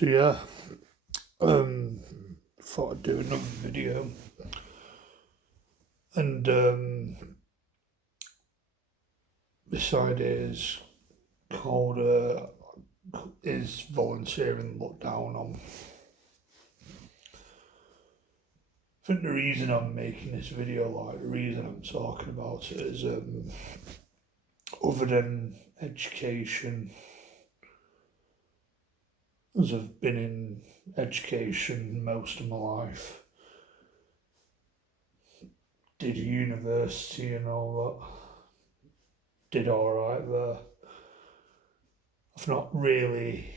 So yeah, um, thought I'd do another video, and this idea is called "Is volunteering looked down on?" I think the reason I'm making this video, the reason I'm talking about it, is other than education, as I've been in education most of my life, did university and all that, did all right there. I've not really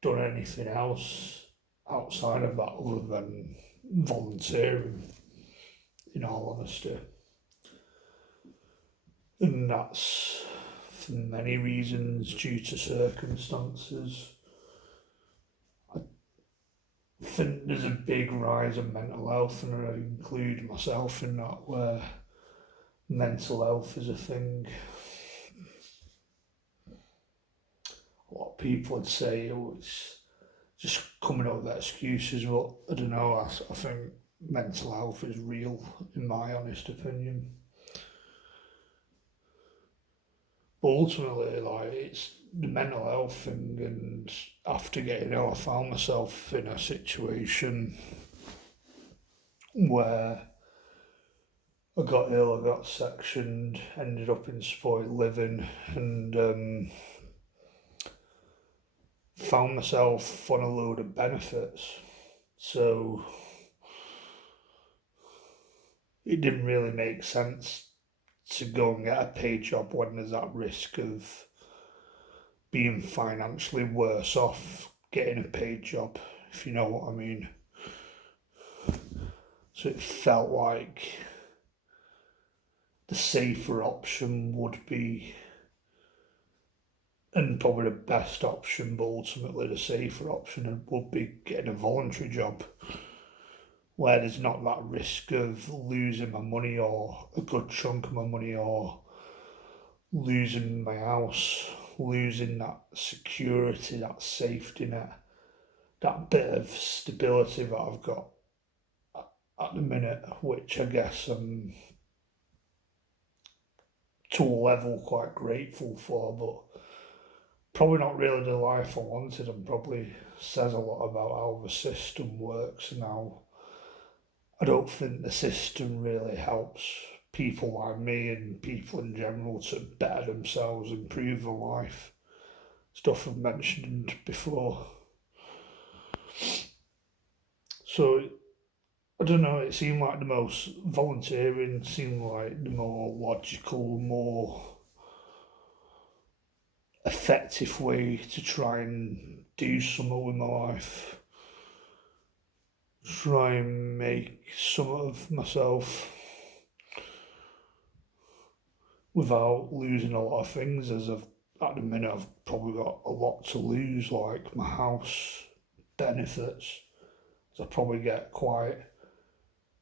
done anything else outside of that other than volunteering, in all honesty. And that's for many reasons due to circumstances. I think there's a big rise in mental health, and I include myself in that, where mental health is a thing. A lot of people would say, oh, it's just coming up with excuses, but I don't know, I think mental health is real, in my honest opinion. But ultimately, it's the mental health thing, and after getting ill, I found myself in a situation where I got ill, I got sectioned, ended up in supported living, and found myself on a load of benefits. So it didn't really make sense to go and get a paid job when there's that risk of being financially worse off getting a paid job, if you know what I mean. So it felt like the safer option would be, and probably the best option, but ultimately the safer option would be getting a voluntary job where there's not that risk of losing my money, or a good chunk of my money, or losing my house, losing that security, that safety net, that bit of stability that I've got at the minute, which I guess I'm to a level quite grateful for, but probably not really the life I wanted, and probably says a lot about how the system works and how I don't think the system really helps people like me and people in general to better themselves, improve their life. Stuff I've mentioned before. So I don't know, it seemed like volunteering seemed like the more logical, more effective way to try and do something with my life. Try and make some of myself without losing a lot of things, as at the minute I've probably got a lot to lose, like my house, benefits. So I probably get quite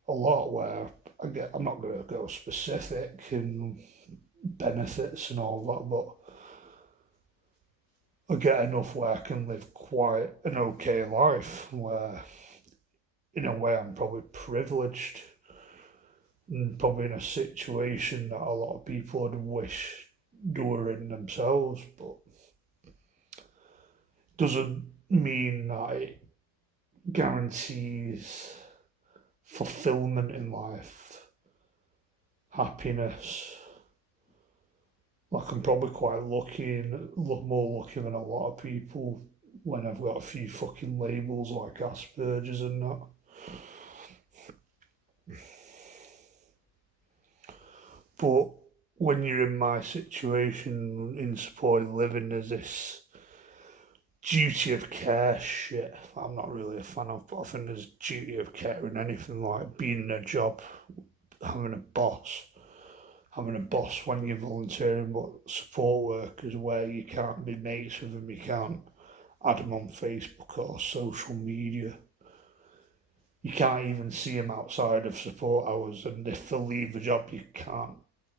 a lot where I'm not going to go specific in benefits and all that, but I get enough where I can live quite an okay life, where in a way I'm probably privileged, and probably in a situation that a lot of people would wish they were in themselves, but doesn't mean that it guarantees fulfillment in life, happiness. Like, I'm probably quite lucky, and more lucky than a lot of people, when I've got a few fucking labels like Asperger's and that. But when you're in my situation in supported living, there's this duty of care shit I'm not really a fan of, but I think there's duty of care in anything, like being in a job, having a boss. Having a boss when you're volunteering, but support workers where you can't be mates with them, you can't add them on Facebook or social media. You can't even see them outside of support hours, and if they leave the job, you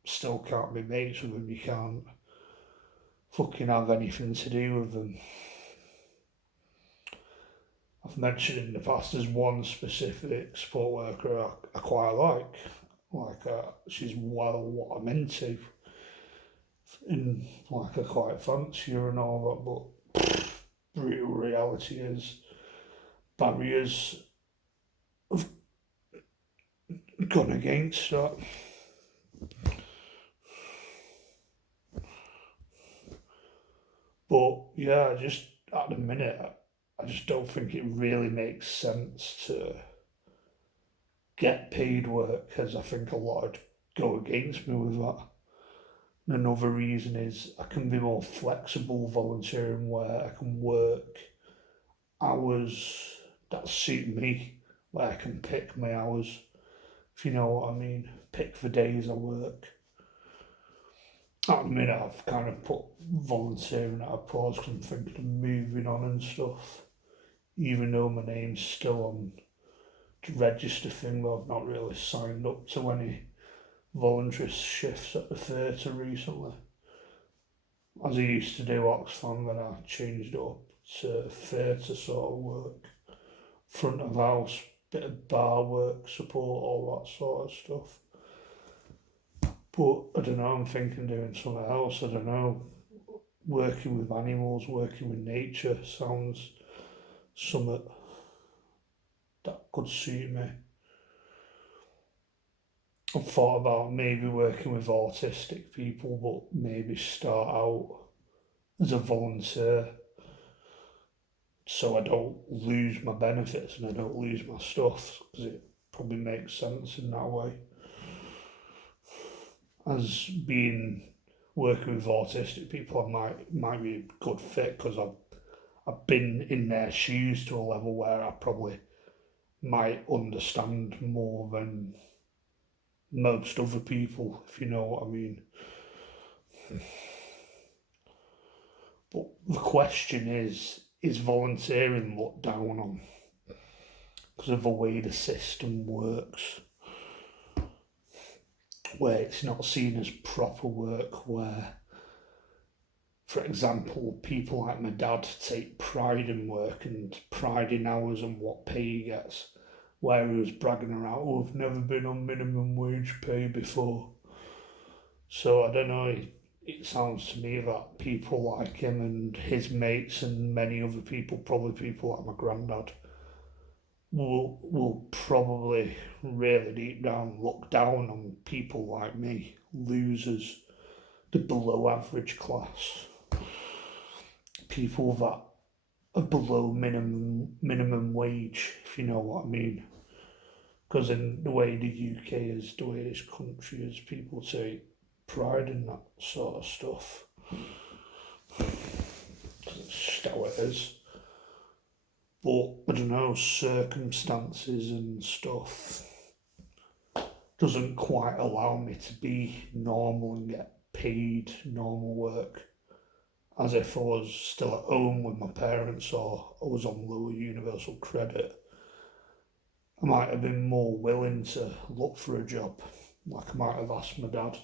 still can't be mates with them, you can't fucking have anything to do with them. I've mentioned in the past there's one specific support worker I quite like. She's well what I'm into, and I quite fancy her and all that. But real reality is barriers have gone against that. But yeah, just at the minute, I just don't think it really makes sense to get paid work, because I think a lot would go against me with that. And another reason is I can be more flexible volunteering, where I can work hours that suit me, where I can pick my hours, if you know what I mean, pick the days I work. At the minute, I've kind of put volunteering at a pause because I'm thinking of moving on and stuff, even though my name's still on the register thing, but I've not really signed up to any voluntary shifts at the theatre recently. As I used to do Oxfam, then I changed it up to theatre sort of work, front of house, bit of bar work, support, all that sort of stuff. But I don't know, I'm thinking of doing something else, I don't know. Working with animals, working with nature sounds something that could suit me. I've thought about maybe working with autistic people, but maybe start out as a volunteer so I don't lose my benefits and I don't lose my stuff, because it probably makes sense in that way. As being working with autistic people, I might be a good fit because I've been in their shoes to a level where I probably might understand more than most other people, if you know what I mean. But the question is volunteering looked down on because of the way the system works, where it's not seen as proper work, where, for example, people like my dad take pride in work and pride in hours and what pay he gets, where he was bragging around, oh, I've never been on minimum wage pay before. So I don't know, it sounds to me that people like him and his mates and many other people, probably people like my granddad, will probably really deep down look down on people like me, losers, the below average class, people that are below minimum wage, if you know what I mean. Because in the way the UK is, the way this country is, people take pride in that sort of stuff. It's just how it is. But I don't know, circumstances and stuff doesn't quite allow me to be normal and get paid normal work, as if I was still at home with my parents or I was on lower universal credit. I might have been more willing to look for a job. Like I might have asked my dad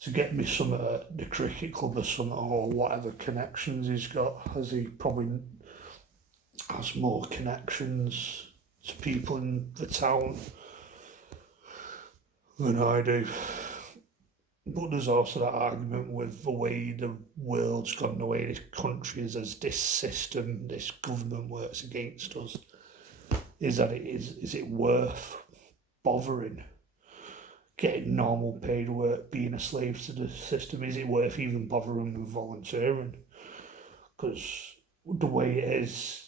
to get me some at the cricket club or something, or whatever connections he's got, as he probably has more connections to people in the town than I do. But there's also that argument with the way the world's gone, the way this country is, as this system, this government works against us. Is it worth bothering getting normal paid work, being a slave to the system? Is it worth even bothering with volunteering? Because the way it is,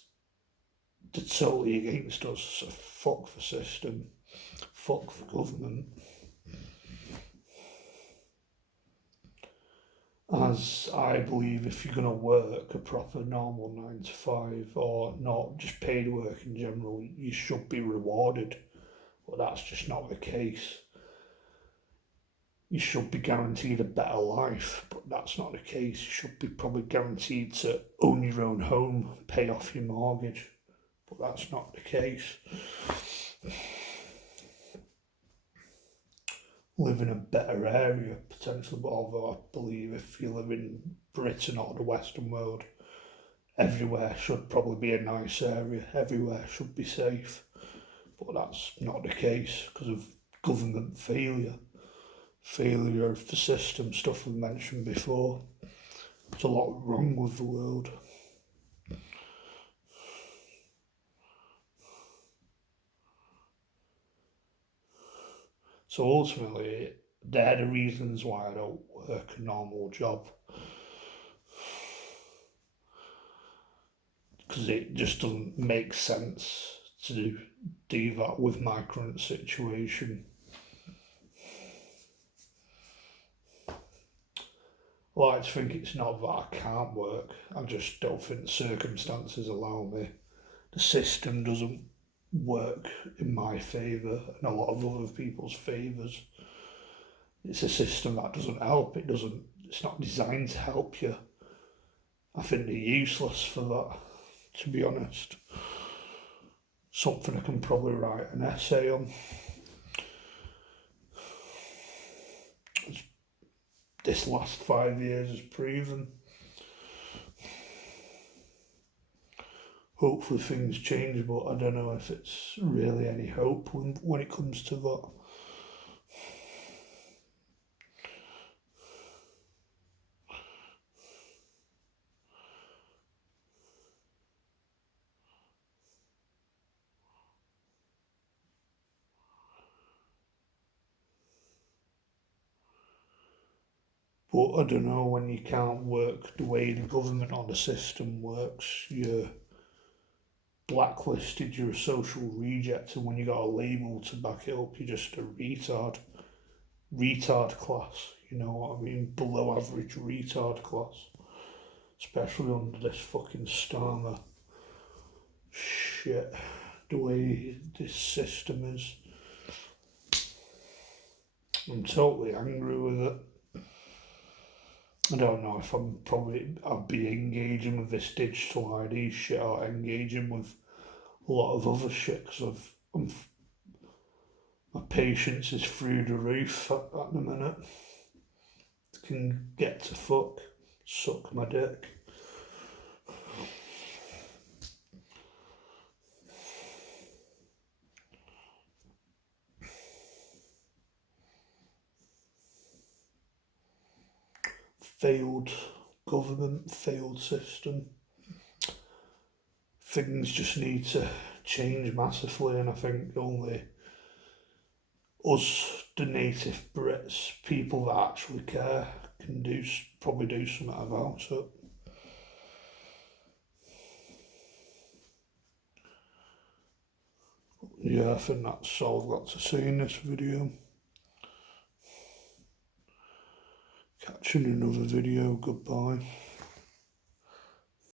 they're totally against us. So fuck the system, fuck the government. As I believe, if you're going to work a proper normal 9 to 5, or not just paid work in general, you should be rewarded. But that's just not the case. You should be guaranteed a better life, but that's not the case. You should be probably guaranteed to own your own home, pay off your mortgage, but that's not the case. Live in a better area, potentially, but although I believe if you live in Britain or the Western world, everywhere should probably be a nice area, everywhere should be safe. But that's not the case because of government failure of the system, stuff we mentioned before. There's a lot wrong with the world. So ultimately, they're the reasons why I don't work a normal job. Because it just doesn't make sense to do that with my current situation. I like to think it's not that I can't work, I just don't think the circumstances allow me. The system doesn't work in my favour and a lot of other people's favours. It's a system that doesn't help. It's not designed to help you. I think they're useless for that, to be honest. Something I can probably write an essay on. This last 5 years has proven. Hopefully things change, but I don't know if it's really any hope when it comes to that. But I don't know, when you can't work the way the government or the system works, you're blacklisted, you're a social reject, and when you got a label to back it up, you're just a retard. Retard class, you know what I mean? Below average retard class. Especially under this fucking Starmer shit, the way this system is. I'm totally angry with it. I don't know if I'd be engaging with this digital ID shit or engaging with a lot of other shit because my patience is through the roof at the minute. Can get to fuck, suck my dick. Failed government, failed system. Things just need to change massively, and I think only us, the native Brits, people that actually care, can probably do something about it. Yeah, I think that's all I've got to say in this video. Catch you in another video. Goodbye.